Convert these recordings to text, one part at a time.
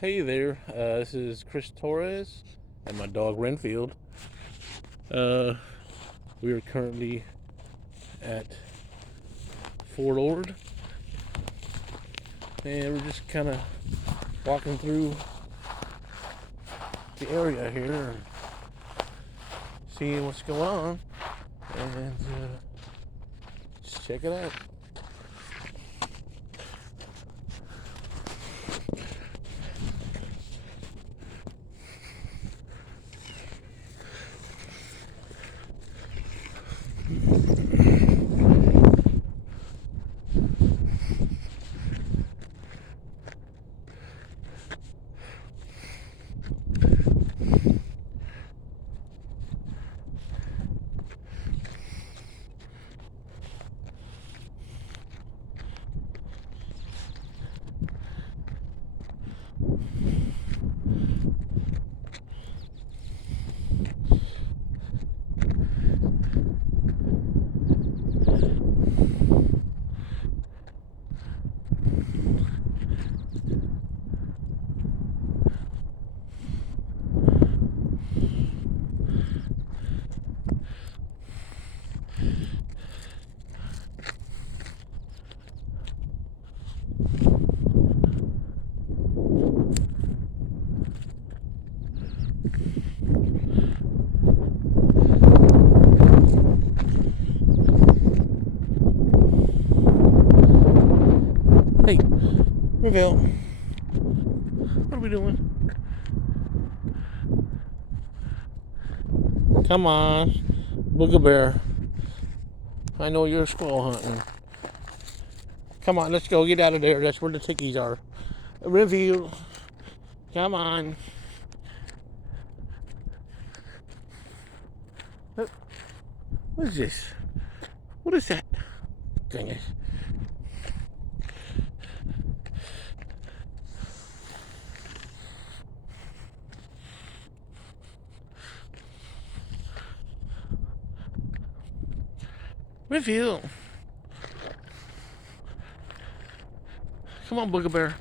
Hey there, this is Chris Torres and my dog Renfield. Uh, we are currently at Fort Ord, and we're just kind of walking through the area here and seeing what's going on, and just check it out. Hey, Renfield, what are we doing? Come on, Booger Bear. I know you're squirrel hunting. Come on, let's go. Get out of there. That's where the tickies are. Renfield, come on. What is this? What is that? Goodness. Renfield. Come on, Booger Bear.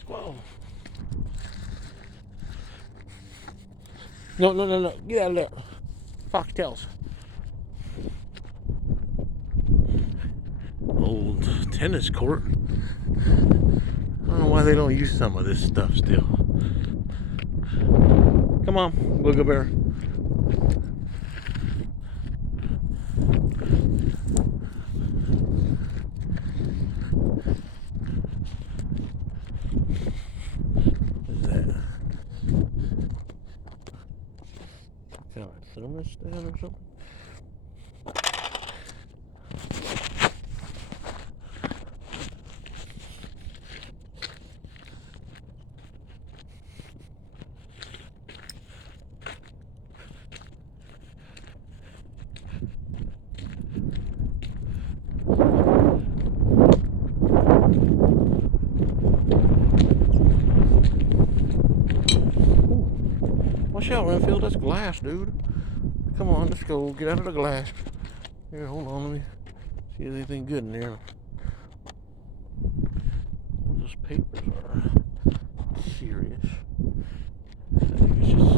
Squirrel. No, no, no, no. Get out of there. Foxtails. Old tennis court. I don't know why they don't use some of this stuff still. Come on, Booger Bear. What is that? Kind of a thermostat or something? Watch out, Renfield. That's glass, dude. Come on, let's go. Get out of the glass. Here, hold on. Let me see if there's anything good in there. What those papers are. Serious. I think it's just.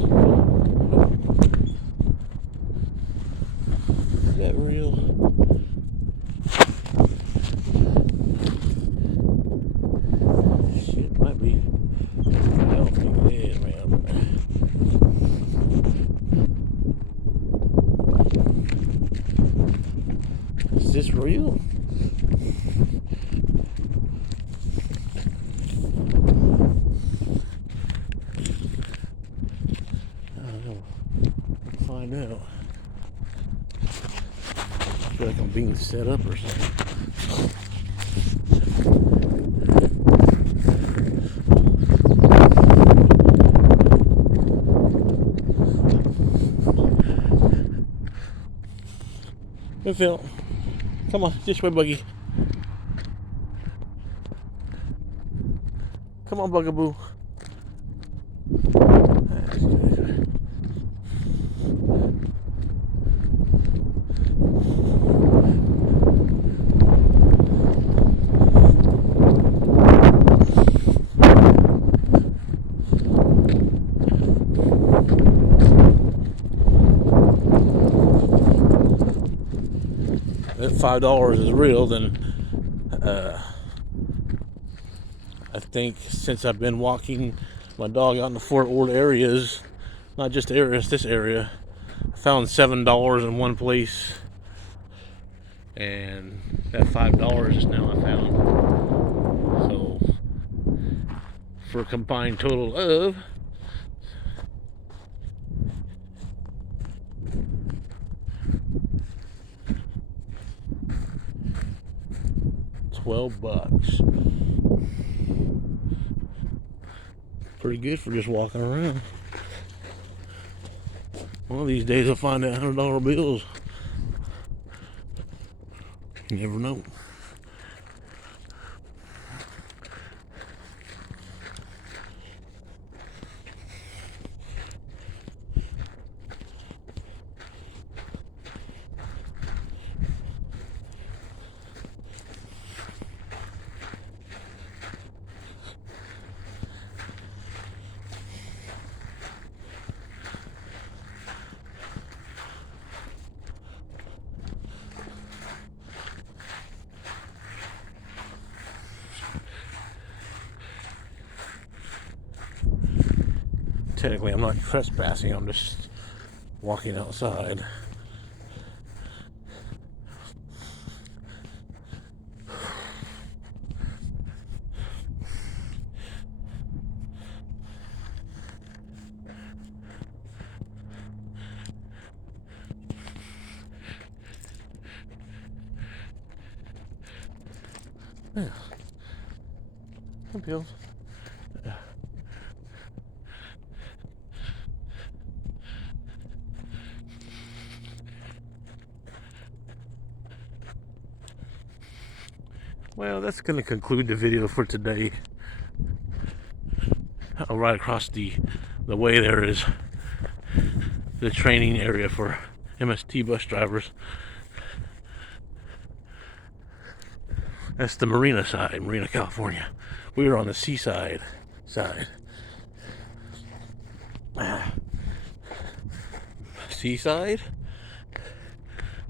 Is that real? Shit, might be. I don't think it is, man. Is this real? We'll find out. I feel like I'm being set up or something. Hey Phil, come on, this way, Buggy. Come on, Bugaboo. If $5 is real, then I think since I've been walking my dog out in the Fort Ord areas, not just areas, this area, I found $7 in one place, and that $5 is now I found. So for a combined total of $12. Pretty good for just walking around. One of these days I'll find that $100 bills. You never know. Technically, I'm not trespassing, I'm just walking outside. Yeah. Come, Pills. Well, that's going to conclude the video for today. Right across the way there is the training area for MST bus drivers. That's the Marina side, Marina, California. We are on the seaside side. Seaside,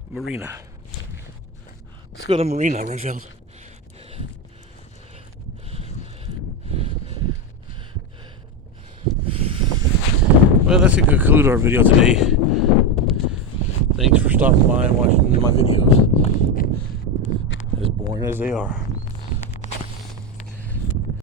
Marina. Let's go to Marina, Renfield. Well, that's going to conclude our video today. Thanks for stopping by and watching my videos. As boring as they are.